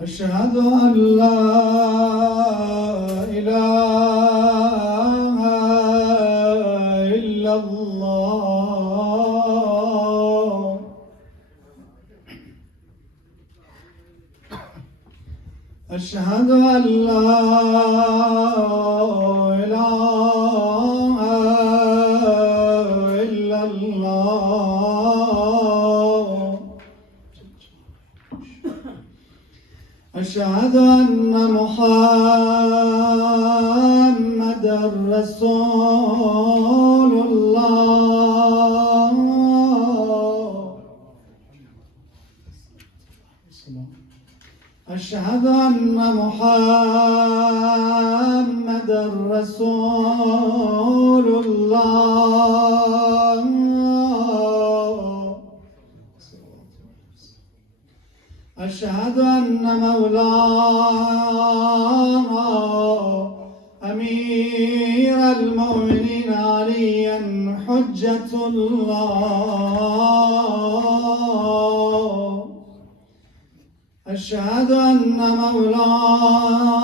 أشهد أن لا إله إلا الله. أشهد أن لا إله إلا الله. أشهد أن محمدًا رسول الله. أشهد أن محمدًا رسول الله. أشهد أن مولانا أمير المؤمنين عليا حجة الله. أشهد أن مولانا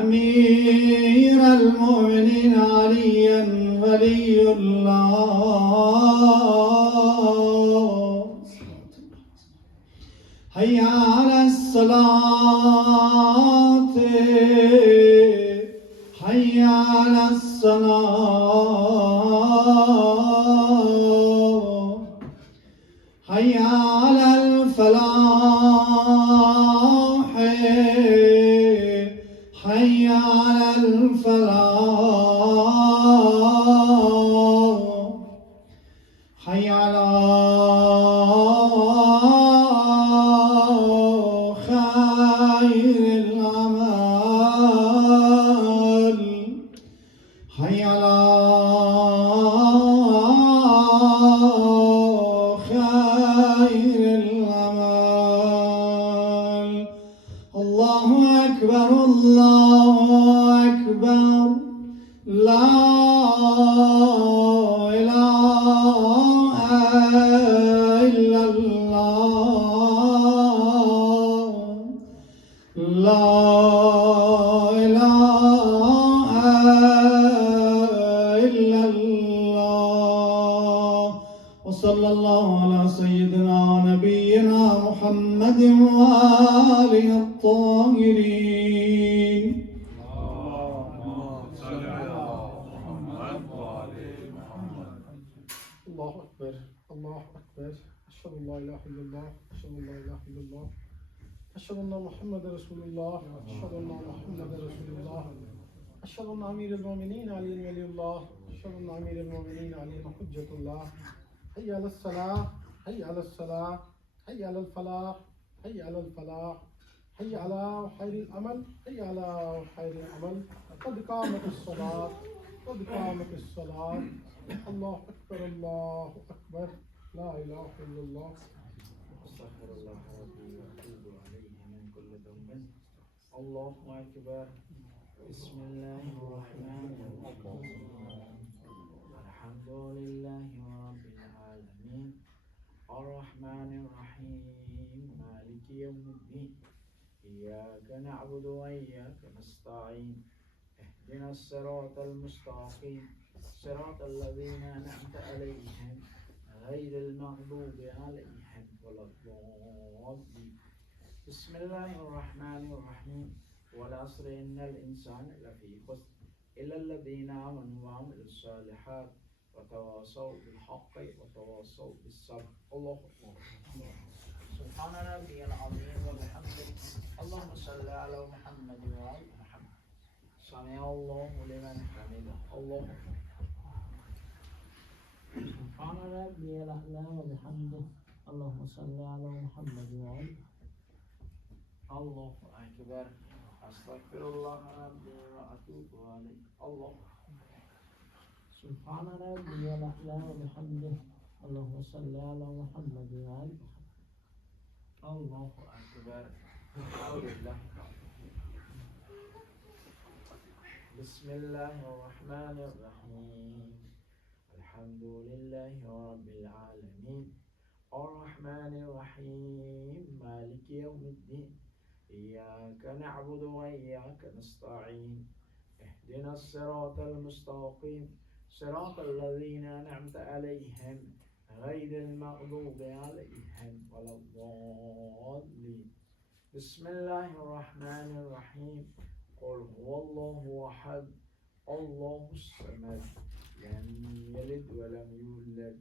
أمير المؤمنين عليا ولي الله. حي على الصلاة، حي على الصلاة، حي على الفلاح، حي على الفلاح، حي على خير الأعمال، حي على خير الأعمال. الله أكبر، الله أكبر، لا إله إلا الله، لا إله إلا الله. وصلى الله على سيدنا ونبينا محمد وآله الطاهرين. الله أكبر، الله أكبر. أشهد أن لا إله إلا الله، أشهد أن لا إله إلا الله، أشهد أن محمد رسول الله، أشهد أن محمد رسول الله، أشهد أن أمير المؤمنين علي ولي الله، أشهد أن أمير المؤمنين علي حجة الله. حي على الصلاة، حي على الصلاة، حي على الفلاح، حي على الفلاح، حي على خير العمل، حي على خير العمل. قد قامت الصلاة، قد قامت الصلاة. الله أكبر، الله أكبر، لا إله إلا الله. أستغفر الله ربي وأتوب عليه من كل ذنب. الله أكبر. بسم الله الرحمن الرحيم. الحمد لله رب العالمين، الرحمن الرحيم، مالك يوم الدين. إياك نعبد وإياك نستعين. اهدنا الصراط المستقيم، صراط الذين أنعمت عليهم غير المغضوب عليهم ولا الضالين. بسم الله الرحمن الرحيم. والعصر إن الإنسان لفي خسر إلا الذين آمنوا وعملوا الصالحات وتواصوا بالحق وتواصوا بالصبر. الله أكبر. سبحان ربي العظيم وبحمده. اللهم صل على محمد وعلى محمد. سمع الله لمن حمده. الله أكبر. سبحان ربي الأعلى وبحمده. اللهم صل على محمد وعلى. الله أكبر. أستغفر الله ربي وأتوب عليه. الله. سبحان ربي الأعلى وبحمده. اللهم صل على محمد وعلى. الله أكبر. الحمد لله. بسم الله الرحمن الرحيم. الحمد لله رب العالمين، الرحمن الرحيم مالك يوم الدين إياك نعبد وإياك نستعين اهدنا الصراط المستقيم صراط الذين أنعمت عليهم غير المغضوب عليهم ولا الضالين. بسم الله الرحمن الرحيم قل هو الله أحد الله الصمد لم يلد ولم يولد